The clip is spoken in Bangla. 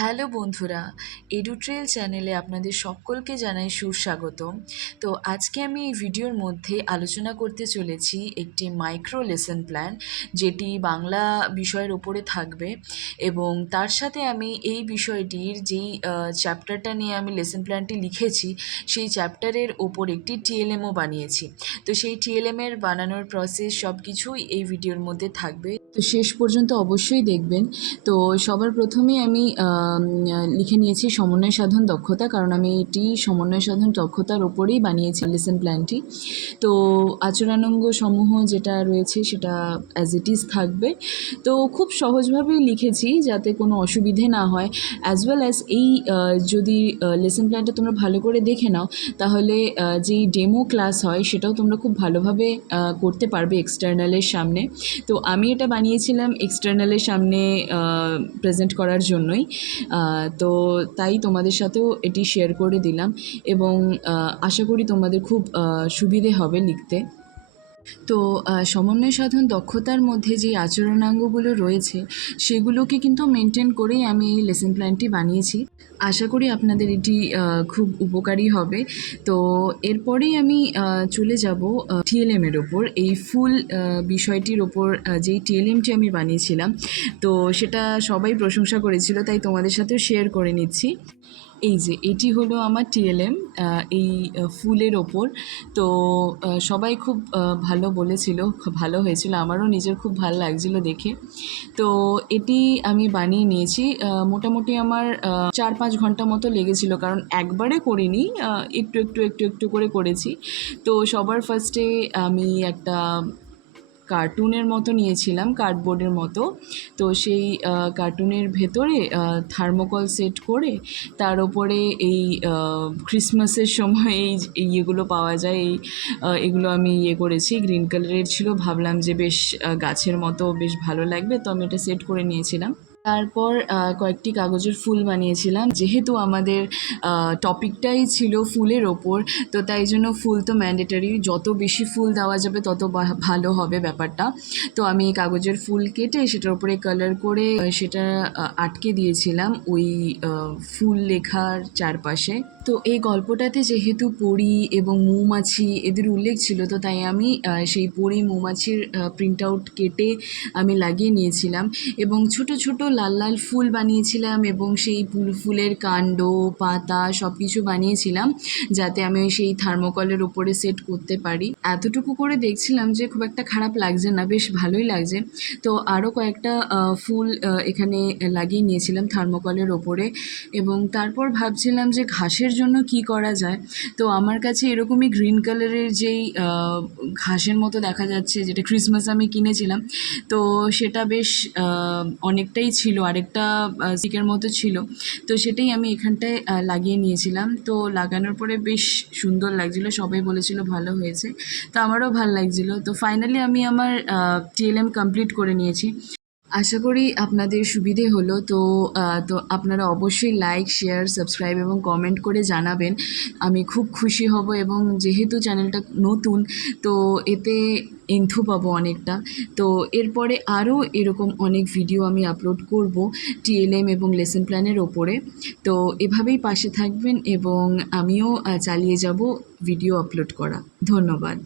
হ্যালো বন্ধুরা, এডুট্রেল চ্যানেলে আপনাদের সকলকে জানাই সুস্বাগতম। তো আজকে আমি এই ভিডিওর মধ্যে আলোচনা করতে চলেছি একটি মাইক্রো লেসন প্ল্যান, যেটি বাংলা বিষয়ের ওপরে থাকবে এবং তার সাথে আমি এই বিষয়টির যেই চ্যাপ্টারটা নিয়ে আমি লেসন প্ল্যানটি লিখেছি সেই চ্যাপ্টারের ওপর একটি টিএলএমও বানিয়েছি। তো সেই টিএলএমের বানানোর প্রসেস সব কিছুই এই ভিডিওর মধ্যে থাকবে, তো শেষ পর্যন্ত অবশ্যই দেখবেন। তো সবার প্রথমেই আমি লিখে নিয়েছি সমন্বয় সাধন দক্ষতা, কারণ আমি এটি সমন্বয় সাধন দক্ষতার ওপরেই বানিয়েছি লেসন প্ল্যানটি। তো আচরণাঙ্গ সমূহ যেটা রয়েছে সেটা অ্যাজ ইট ইজ থাকবে। তো খুব সহজভাবেই লিখেছি যাতে কোনো অসুবিধে না হয়, অ্যাজ ওয়েল অ্যাজ এই যদি লেসন প্ল্যানটা তোমরা ভালো করে দেখে নাও তাহলে যেই ডেমো ক্লাস হয় সেটাও তোমরা খুব ভালোভাবে করতে পারবে এক্সটার্নালের সামনে। তো আমি এটা বানিয়েছিলাম এক্সটার্নালের সামনে প্রেজেন্ট করার জন্যই, তো তাই তোমাদের সাথেও এটি শেয়ার করে দিলাম এবং আশা করি তোমাদের খুব সুবিধে হবে লিখতে। তো সমন্বয় সাধন দক্ষতার মধ্যে যে আচরণাঙ্গগুলো রয়েছে সেগুলোকে কিন্তু মেনটেন করেই আমি এই লেসন প্ল্যানটি বানিয়েছি। আশা করি আপনাদের এটি খুব উপকারী হবে। তো এরপরেই আমি চলে যাব টিএলএমের ওপর, এই ফুল বিষয়টির ওপর যেই টিএলএমটি আমি বানিয়েছিলাম তো সেটা সবাই প্রশংসা করেছিল, তাই তোমাদের সাথেও শেয়ার করে নিচ্ছি। এই যে এটি হলো আমার টিএলএম এই ফুলের ওপর। তো সবাই খুব ভালো বলেছিল, ভালো হয়েছিল, আমারও নিজের খুব ভালো লাগছিল দেখে। তো এটি আমি বানিয়ে নিয়েছি, মোটামুটি আমার 4-5 ঘন্টা মতো লেগেছিল, কারণ একবারে করিনি, একটু একটু একটু একটু করে করেছি। তো সবার ফার্স্টে আমি একটা কার্টুনের মতো নিয়েছিলাম, কার্ডবোর্ডের মতো। তো সেই কার্টুনের ভেতরে থার্মোকল সেট করে তার ওপরে এই ক্রিসমাসের সময় এই ইয়েগুলো পাওয়া যায়, এগুলো আমি করেছি, গ্রিন কালারের ছিল, ভাবলাম যে বেশ গাছের মতো বেশ ভালো লাগবে, তো আমি এটা সেট করে নিয়েছিলাম। তারপর কয়েকটি কাগজের ফুল বানিয়েছিলাম, যেহেতু আমাদের টপিকটাই ছিল ফুলের ওপর, তো তাই জন্য ফুল তো ম্যান্ডেটরি, যত বেশি ফুল দেওয়া যাবে তত ভালো হবে ব্যাপারটা। তো আমি কাগজের ফুল কেটে সেটার উপরে কালার করে সেটা আটকে দিয়েছিলাম ওই ফুল লেখার চারপাশে। তো এই গল্পটাতে যেহেতু পরী এবং মৌমাছি এদের উল্লেখ ছিল, তো তাই আমি সেই পরী মৌমাছির প্রিন্ট আউট কেটে আমি লাগিয়ে নিয়েছিলাম এবং ছোট ছোট লাল লাল ফুল বানিয়েছিলাম এবং সেই ফুলের কাণ্ড পাতা সব কিছু বানিয়েছিলাম যাতে আমি সেই থার্মোকলের ওপরে সেট করতে পারি। এতটুকু করে দেখছিলাম যে খুব একটা খারাপ লাগছে না, বেশ ভালোই লাগছে। তো আরও কয়েকটা ফুল এখানে লাগিয়ে নিয়েছিলাম থার্মোকলের ওপরে এবং তারপর ভাবছিলাম যে ঘাসের জন্য কি করা যায়। তো আমার কাছে এরকমই গ্রিন কালারের যেই ঘাসের মতো দেখা যাচ্ছে, যেটা ক্রিসমাস আমি কিনেছিলাম, তো সেটা বেশ অনেকটাই ছিল, আরেকটা স্টিকের মতো ছিল, তো সেটাই আমি এখানটায় লাগিয়ে নিয়েছিলাম। তো লাগানোর পরে বেশ সুন্দর লাগছিলো, সবাই বলেছিল ভালো হয়েছে, তো আমারও ভালো লাগছিলো। তো ফাইনালি আমি আমার টিএলএম কমপ্লিট করে নিয়েছি। আশা করি আপনাদের সুবিধে হলো। তো আপনারা অবশ্যই লাইক, শেয়ার, সাবস্ক্রাইব এবং কমেন্ট করে জানাবেন, আমি খুব খুশি হব। এবং যেহেতু চ্যানেলটা নতুন, তো এতে ইনফো পাবো অনেকটা। তো এরপরে আরও এরকম অনেক ভিডিও আমি আপলোড করব টিএলএম এবং লেসন প্ল্যানের ওপরে। তো এভাবেই পাশে থাকবেন এবং আমিও চালিয়ে যাব ভিডিও আপলোড করা। ধন্যবাদ।